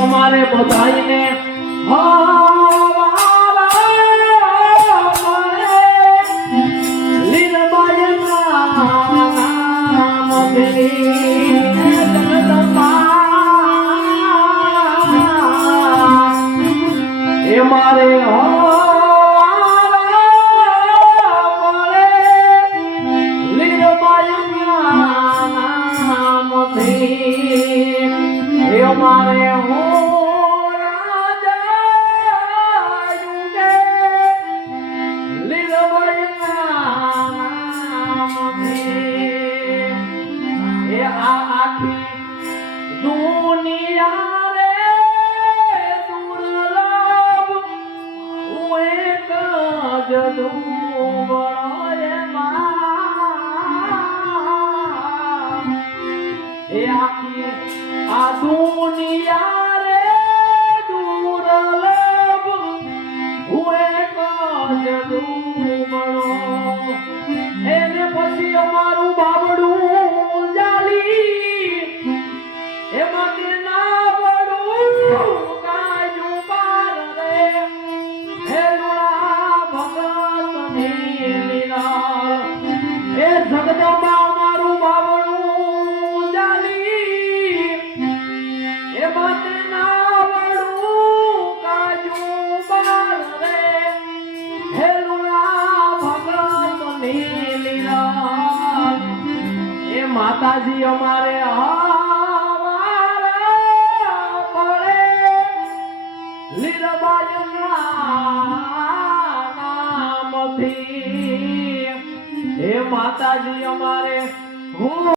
અમારે બધાઈને મારે મારે આ દુનિયા રે દુર્લભ હું એક જ દુબળો એને પછી અમારું બાબડું જાલી એમાં તે ના બડું કાજુ બાર રે હે લુણા ભગત ને લીલા એ જગદંબા અમારું બાબડું માતાજી અમારે લીરબાઈના નામથી હે માતાજી અમારે